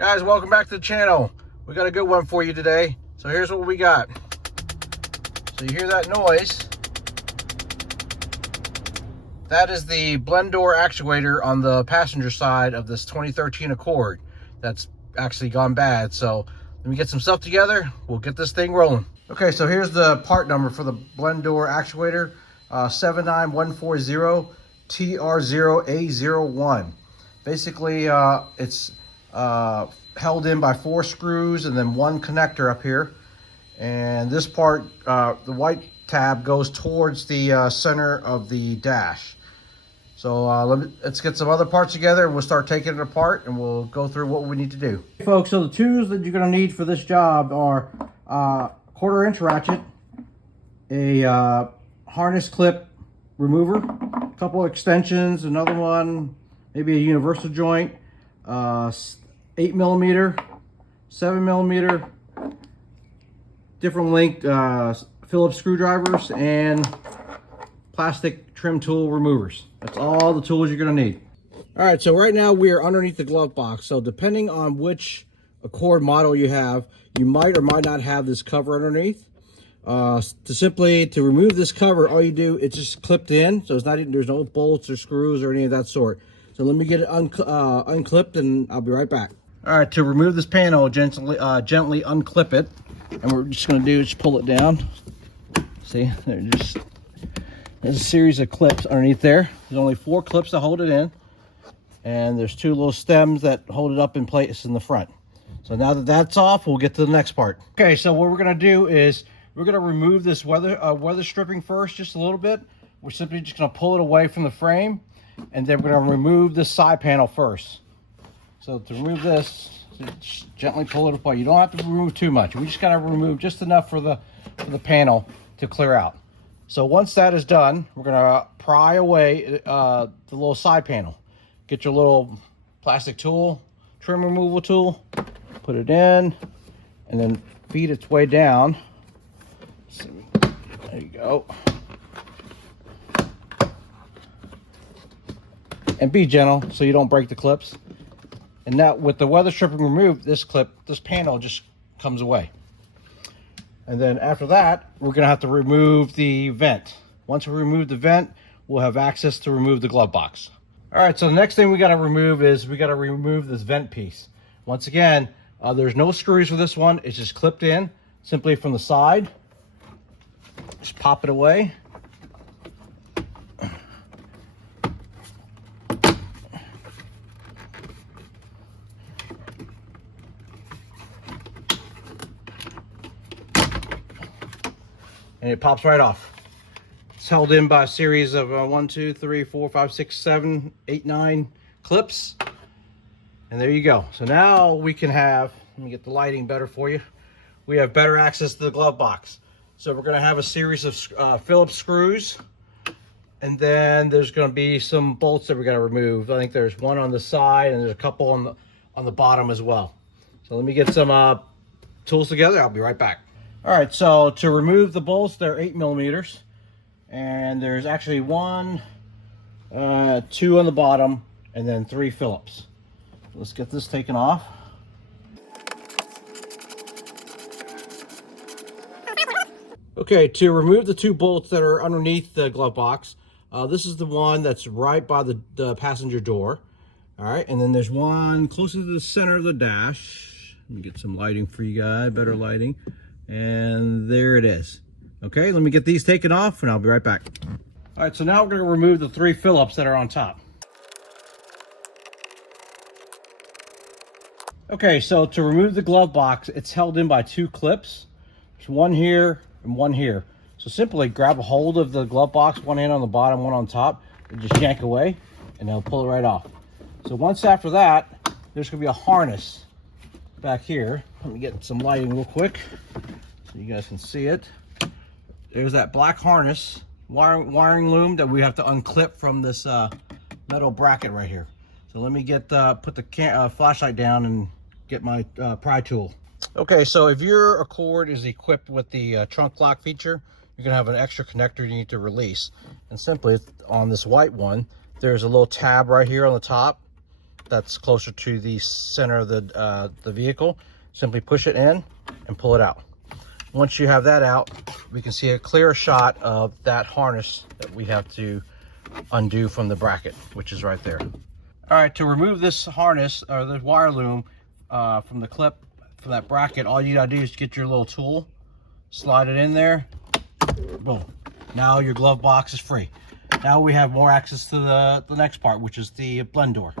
Guys, welcome back to the channel. We got a good one for you today. So here's what we got. So you hear that noise? That is the blend door actuator on the passenger side of this 2013 Accord. That's actually gone bad. So let me get some stuff together. We'll get this thing rolling. Okay, so here's the part number for the blend door actuator. 79140 TR0A01. Basically, it's held in by 4 screws and then 1 connector up here. And this part, the white tab, goes towards the center of the dash. So let's get some other parts together and we'll start taking it apart and we'll go through what we need to do. Hey folks, so the tools that you're going to need for this job are 1/4-inch ratchet, a harness clip remover, a couple extensions, another one, maybe a universal joint, 8mm, 7mm, different length Phillips screwdrivers, and plastic trim tool removers. That's all the tools you're going to need. All right, so right now we are underneath the glove box. So depending on which Accord model you have, you might or might not have this cover underneath. To remove this cover, all you do, it's just clipped in, so it's not even, there's no bolts or screws or any of that sort. So let me get it unclipped and I'll be right back. All right, to remove this panel, gently unclip it, and we're just going to do is pull it down. See, there's a series of clips underneath there. There's only 4 clips to hold it in, and there's 2 little stems that hold it up in place in the front. So now that that's off, we'll get to the next part. Okay, so what we're going to do is we're going to remove this weather stripping first, just a little bit. We're simply just going to pull it away from the frame, and then we're going to remove this side panel first. So to remove this, just gently pull it apart. You don't have to remove too much. We just got to remove just enough for the panel to clear out. So once that is done, we're going to pry away the little side panel. Get your little plastic tool, trim removal tool, put it in, and then feed its way down. There you go. And be gentle so you don't break the clips. And now with the weather stripping removed, this panel just comes away. And then after that, we're going to have to remove the vent. Once we remove the vent, we'll have access to remove the glove box. All right, so the next thing we got to remove is we got to remove this vent piece. Once again, there's no screws for this one. It's just clipped in simply from the side. Just pop it away. And it pops right off. It's held in by a series of 1, 2, 3, 4, 5, 6, 7, 8, 9 clips. And there you go. So now we can have, let me get the lighting better for you. We have better access to the glove box. So we're going to have a series of Phillips screws. And then there's going to be some bolts that we're going to remove. I think there's one on the side and there's a couple on the bottom as well. So let me get some tools together. I'll be right back. All right, so to remove the bolts, they're 8mm, and there's actually 1, 2 on the bottom, and then 3 Phillips. Let's get this taken off. Okay, to remove the 2 bolts that are underneath the glove box, this is the one that's right by the passenger door. All right, and then there's one closer to the center of the dash. Let me get some lighting for you guys, better lighting. And there it is. Okay, let me get these taken off and I'll be right back. All right, so now we're going to remove the 3 Phillips that are on top. Okay, so to remove the glove box, it's held in by 2 clips. There's one here and one here. So simply grab a hold of the glove box, one hand on the bottom, one on top, and just yank away and it'll pull it right off. So once after that, there's going to be a harness back here. Let me get some lighting real quick so you guys can see it. There's that black harness wiring loom that we have to unclip from this metal bracket right here. So let me get put the flashlight down and get my pry tool. Okay, so if your Accord is equipped with the trunk lock feature, you're gonna have an extra connector you need to release. And simply on this white one, there's a little tab right here on the top, that's closer to the center of the vehicle. Simply push it in and pull it out. Once you have that out, we can see a clear shot of that harness that we have to undo from the bracket, which is right there. All right, to remove this harness or the wire loom from the clip for that bracket, all you gotta do is get your little tool, slide it in there, boom. Now your glove box is free. Now we have more access to the next part, which is the blend door.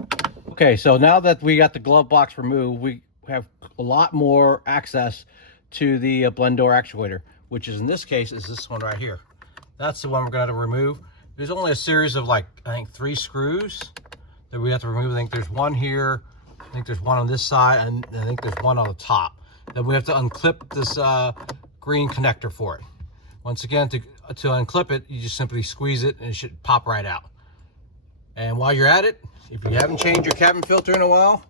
Okay, so now that we got the glove box removed, we have a lot more access to the blend door actuator, which is in this case is this one right here. That's the one we're going to remove. There's only a series of like, I think 3 screws that we have to remove. I think there's one here, I think there's one on this side, and I think there's one on the top. Then we have to unclip this green connector for it. Once again, to unclip it, you just simply squeeze it and it should pop right out. And while you're at it, if you haven't changed your cabin filter in a while,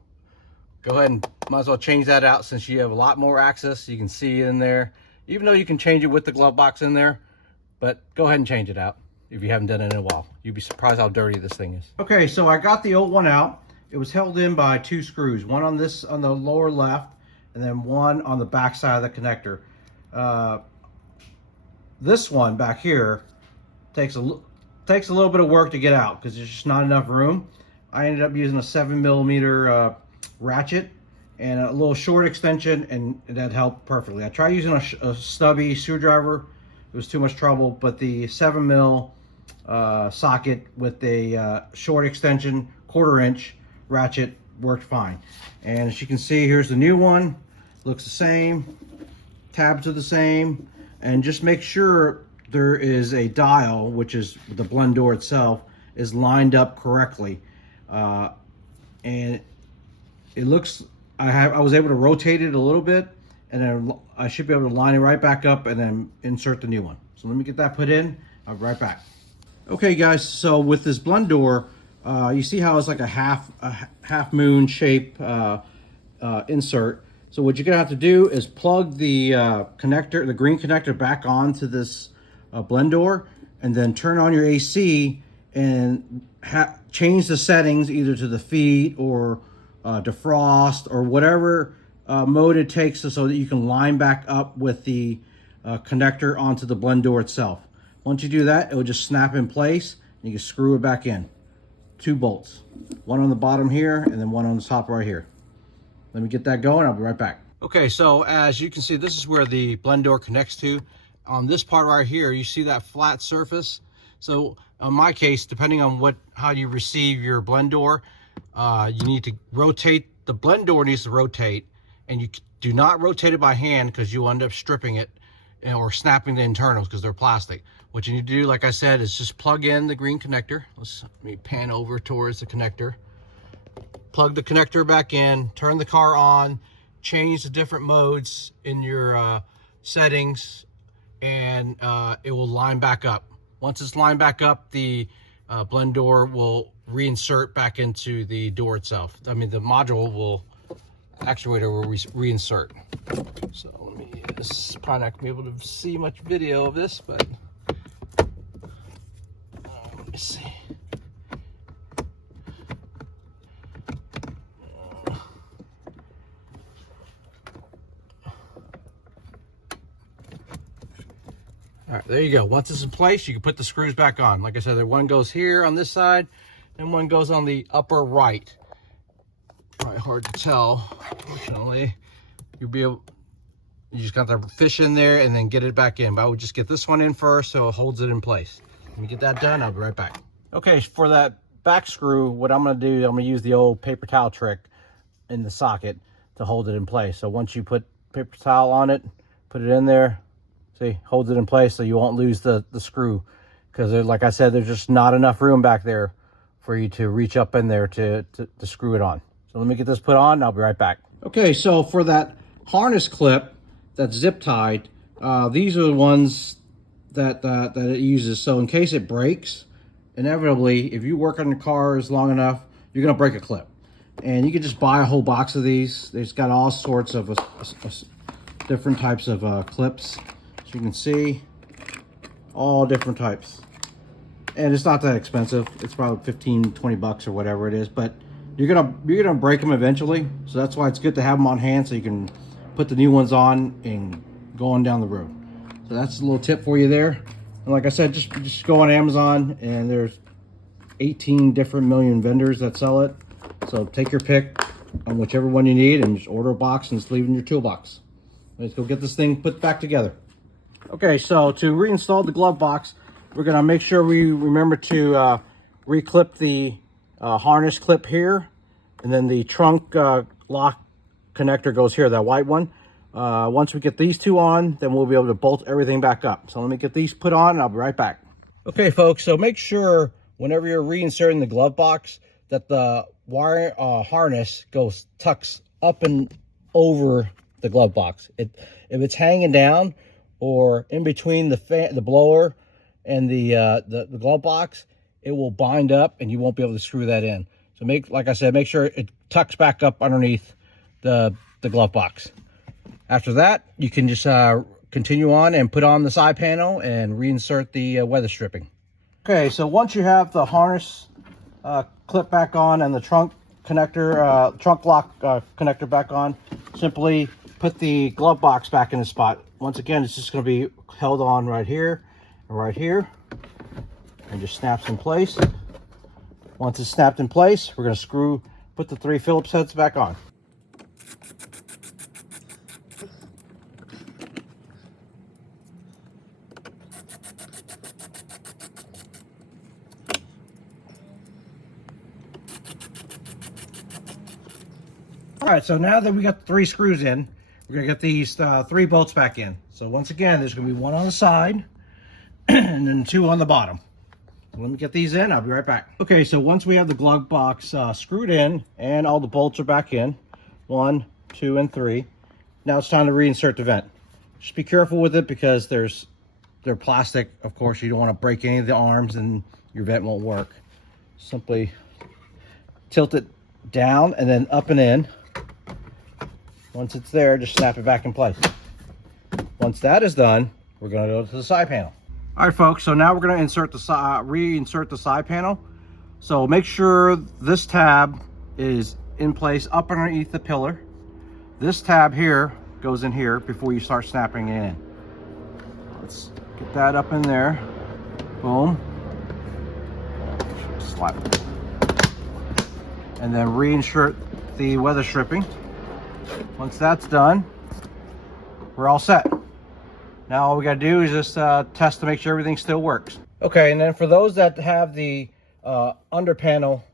go ahead and might as well change that out, since you have a lot more access. You can see it in there, even though you can change it with the glove box in there, but go ahead and change it out if you haven't done it in a while. You'd be surprised how dirty this thing is. Okay, so I got the old one out. It was held in by 2 screws, one on the lower left, and then one on the back side of the connector. This one back here takes a little bit of work to get out because there's just not enough room. I ended up using a 7mm ratchet and a little short extension, and that helped perfectly. I tried using a stubby screwdriver. It was too much trouble, but the 7mm socket with a short extension, 1/4 inch ratchet worked fine. And as you can see, here's the new one. Looks the same. Tabs are the same. And just make sure there is a dial, which is the blend door itself, is lined up correctly. And it looks, I was able to rotate it a little bit, and then I should be able to line it right back up and then insert the new one. So let me get that put in. I'll be right back. Okay guys, so with this blend door, you see how it's like a half moon shape insert. So what you're gonna have to do is plug the connector, the green connector, back onto this blend door, and then turn on your AC and change the settings either to the feet or defrost or whatever mode it takes, so that you can line back up with the connector onto the blend door itself. Once you do that, it will just snap in place and you can screw it back in. 2 bolts, one on the bottom here and then one on the top right here. Let me get that going. I'll be right back. Okay, so as you can see, this is where the blend door connects to. On this part right here, you see that flat surface. So in my case, depending on how you receive your blend door, you need to rotate. The blend door needs to rotate, and you do not rotate it by hand because you end up stripping it or snapping the internals because they're plastic. What you need to do, like I said, is just plug in the green connector. Let me pan over towards the connector. Plug the connector back in, turn the car on, change the different modes in your settings, and it will line back up. Once it's lined back up, the blend door will reinsert back into the door itself. I mean, the actuator will reinsert. So let me, this is probably not gonna be able to see much video of this, but let me see. All right, there you go. Once it's in place, you can put the screws back on. Like I said, one goes here on this side, and one goes on the upper right. Probably hard to tell, unfortunately. You just got to fish in there and then get it back in. But I would just get this one in first so it holds it in place. Let me get that done. I'll be right back. Okay, for that back screw, what I'm going to do, I'm going to use the old paper towel trick in the socket to hold it in place. So once you put paper towel on it, put it in there. See, holds it in place so you won't lose the screw, because like I said, there's just not enough room back there for you to reach up in there to screw it on. So let me get this put on and I'll be right back. Okay, so for that harness clip that's zip tied, these are the ones that it uses. So in case it breaks, inevitably, if you work on your cars long enough, you're gonna break a clip. And you can just buy a whole box of these. They've got all sorts of different types of clips. So you can see all different types, and it's not that expensive. It's probably 15-20 bucks or whatever it is, but you're gonna break them eventually. So that's why it's good to have them on hand so you can put the new ones on and go on down the road. So that's a little tip for you there. And like I said, just go on Amazon, and there's 18 different million vendors that sell it. So take your pick on whichever one you need and just order a box and just leave it in your toolbox. Let's go get this thing put back together. Okay, so to reinstall the glove box, we're gonna make sure we remember to reclip the harness clip here, and then the trunk lock connector goes here, that white one. Once we get these two on, then we'll be able to bolt everything back up. So let me get these put on and I'll be right back. Okay folks, so make sure whenever you're reinserting the glove box that the wire harness tucks up and over the glove box. If it's hanging down or in between the blower and the glove box, it will bind up and you won't be able to screw that in. So like I said, make sure it tucks back up underneath the glove box. After that, you can just continue on and put on the side panel and reinsert the weather stripping. Okay, so once you have the harness clip back on and the trunk connector, trunk lock connector back on, simply put the glove box back in the spot. Once again, it's just going to be held on right here and right here, and just snaps in place. Once it's snapped in place, we're going to put the 3 Phillips heads back on. All right, so now that we got the 3 screws in, we're gonna get these 3 bolts back in. So once again, there's gonna be 1 on the side and then 2 on the bottom. So let me get these in, I'll be right back. Okay, so once we have the glove box screwed in and all the bolts are back in, 1, 2, and 3, now it's time to reinsert the vent. Just be careful with it because they're plastic. Of course, you don't want to break any of the arms and your vent won't work. Simply tilt it down and then up and in. Once it's there, just snap it back in place. Once that is done, we're going to go to the side panel. All right, folks, so now we're going to reinsert the side panel. So make sure this tab is in place up underneath the pillar. This tab here goes in here before you start snapping it in. Let's get that up in there. Boom. Slap it. And then reinsert the weather stripping. Once that's done, we're all set. Now all we got to do is just test to make sure everything still works. Okay, and then for those that have the under panel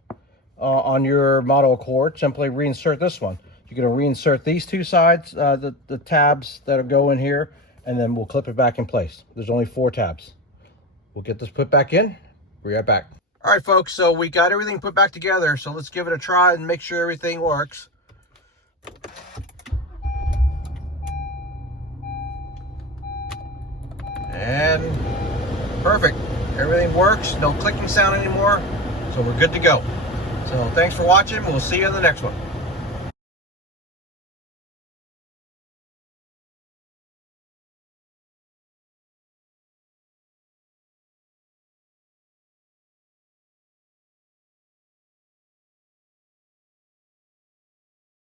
on your Model Accord, simply reinsert this one. You're going to reinsert these 2 sides, the tabs that go in here, and then we'll clip it back in place. There's only 4 tabs. We'll get this put back in. Be right back. All right, folks, so we got everything put back together, so let's give it a try and make sure everything works. And perfect. Everything works. No clicking sound anymore. So we're good to go. So thanks for watching. We'll see you in the next one.